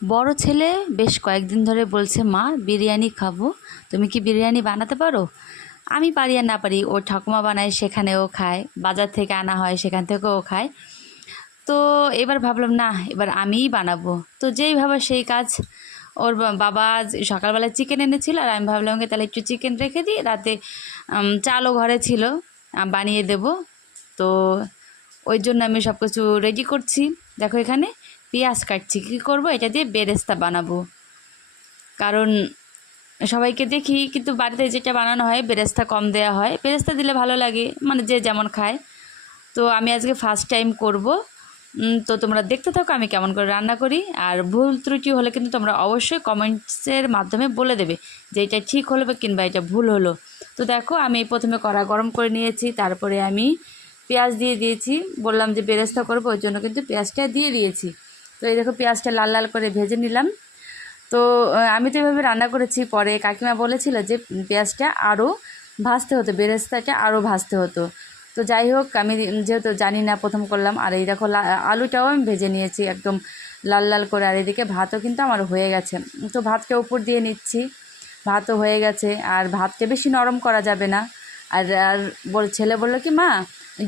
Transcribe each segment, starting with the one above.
বড় ছেলে বেশ কয়েকদিন ধরে বলছে, মা বিরিয়ানি খাবো, তুমি কি বিরিয়ানি বানাতে পারো? আমি পারি আর না পারি, ও ঠাকুমা বানায় সেখানেও খায়, বাজার থেকে আনা হয় সেখান থেকেও খায়। তো এবার ভাবলাম না, এবার আমিই বানাবো। তো যেই ভাবা সেই কাজ। ওর বাবা সকালবেলায় চিকেন এনেছিল, আর আমি ভাবলাম তাহলে একটু চিকেন রেখে দিই, রাতে চালও ঘরে ছিল, বানিয়ে দেব। তো ওই জন্য আমি সব কিছু রেডি করছি। দেখো এখানে পেঁয়াজ কাটছি, কী করবো, এটা দিয়ে বেরেস্তা বানাবো। কারণ সবাইকে দেখি কিন্তু বাড়িতে যেটা বানানো হয় বেরেস্তা কম দেওয়া হয়, বেরেস্তা দিলে ভালো লাগে, মানে যে যেমন খায়। তো আমি আজকে ফার্স্ট টাইম করব। তো তোমরা দেখতে থাকো আমি কেমন করে রান্না করি। আর ভুল ত্রুটি হলে কিন্তু তোমরা অবশ্যই কমেন্টসের মাধ্যমে বলে দেবে যে এটা ঠিক হলো বা কিংবা এটা ভুল হলো। তো দেখো আমি প্রথমে কড়া গরম করে নিয়েছি, তারপরে আমি পেঁয়াজ দিয়ে দিয়েছি। বললাম যে বেরেস্তা করবো, ওই জন্য কিন্তু পেঁয়াজটা দিয়ে দিয়েছি। তো এই দেখো পেঁয়াজটা লাল লাল করে ভেজে নিলাম। তো আমি তো এভাবে রান্না করেছি, পরে কাকিমা বলেছিল যে পেঁয়াজটা আরও ভাজতে হতো, বেরেস্তাটা আরও ভাজতে হতো। তো যাই হোক, আমি যেহেতু জানি না প্রথম করলাম। আর এই দেখো আলুটাও আমি ভেজে নিয়েছি একদম লাল লাল করে। আর এদিকে ভাতও কিন্তু আমার হয়ে গেছে। তো ভাতটা উপর দিয়ে নিচ্ছি, ভাতও হয়ে গেছে। আর ভাতটা বেশি নরম করা যাবে না। আর আর ছেলে বললো কি, মা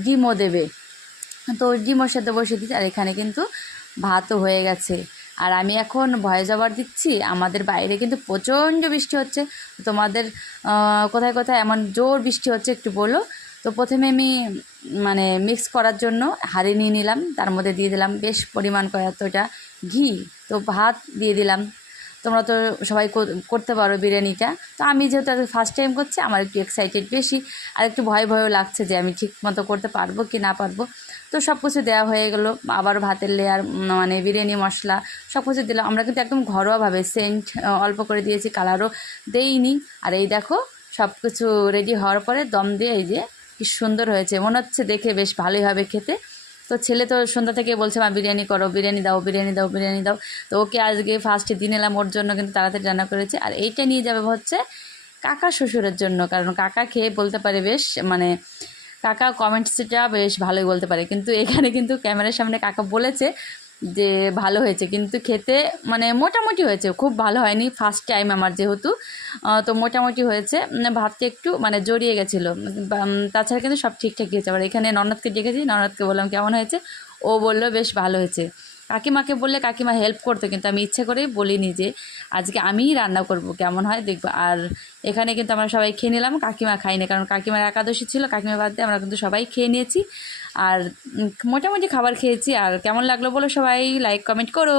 ডিমও দেবে। তো ডিমের সাথে বসিয়ে দিচ্ছি। আর এখানে কিন্তু ভাতও হয়ে গেছে। আর আমি এখন ভয়েস ওভার দিচ্ছি, আমাদের বাইরে কিন্তু প্রচণ্ড বৃষ্টি হচ্ছে। তোমাদের কোথায় কোথায় এমন জোর বৃষ্টি হচ্ছে একটু বলো। তো প্রথমে আমি মানে মিক্স করার জন্য হাঁড়ি নিয়ে নিলাম, তার মধ্যে দিয়ে দিলাম বেশ পরিমাণ এতটা ঘি। তো ভাত দিয়ে দিলাম। তোমরা তো সবাই করতে পারো বিরিয়ানিটা। তো আমি যেহেতু ফার্স্ট টাইম করছি, আমার একটু এক্সাইটেড বেশি, আর একটু ভয় ভয়ও লাগছে যে আমি ঠিক মতো করতে পারবো কি না পারবো। তো সব কিছু দেওয়া হয়ে গেল, আবার ভাতের লেয়ার মানে বিরিয়ানি মশলা সব কিছু দিলাম। আমরা কিন্তু একদম ঘরোয়াভাবে, সেন্ট অল্প করে দিয়েছি, কালারও দেইনি। আর এই দেখো সব কিছু রেডি হওয়ার পরে দম দিয়ে এই যে কি সুন্দর হয়েছে, মনে হচ্ছে দেখে বেশ ভালোই হবে খেতে। তো ছেলে তো সন্ধ্যা থেকে বলছে, মা বিরিয়ানি করো, বিরিয়ানি দাও, বিরিয়ানি দাও, বিরিয়ানি দাও। তো ওকে আজকে ফার্স্টে দিন এলাম, ওর জন্য কিন্তু তাড়াতাড়ি রান্না করেছে। আর এইটা নিয়ে যাবে হচ্ছে কাকা শ্বশুরের জন্য, কারণ কাকা খেয়ে বলতে পারে বেশ, মানে কাকা কমেন্টসটা বেশ ভালোই বলতে পারে। কিন্তু এখানে কিন্তু ক্যামেরার সামনে কাকা বলেছে যে ভালো হয়েছে, কিন্তু খেতে মানে মোটামুটি হয়েছে, খুব ভালো হয়নি, ফার্স্ট টাইম আমার যেহেতু। তো মোটামুটি হয়েছে, ভাতটা একটু মানে জড়িয়ে গেছিলো। তাছাড়া কিন্তু সব ঠিকঠাক হয়েছে। আবার এখানে ননদকে ডেকেছি, ননদকে বললাম কেমন হয়েছে, ও বললো বেশ ভালো হয়েছে। কাকিমাকে বললে কাকিমা হেল্প করতো, কিন্তু আমি ইচ্ছে করেই বলিনি যে আজকে আমিই রান্না করব, কেমন হয় দেখবো। আর এখানে কিন্তু আমরা সবাই খেয়ে নিলাম, কাকিমা খাইনি, কারণ কাকিমার একাদশী ছিল, কাকিমা বাদ দিয়ে আমরা কিন্তু সবাই খেয়ে নিয়েছি। আর মোটামুটি খাবার খেয়েছি। আর কেমন লাগলো বলো, সবাই লাইক কমেন্ট করো।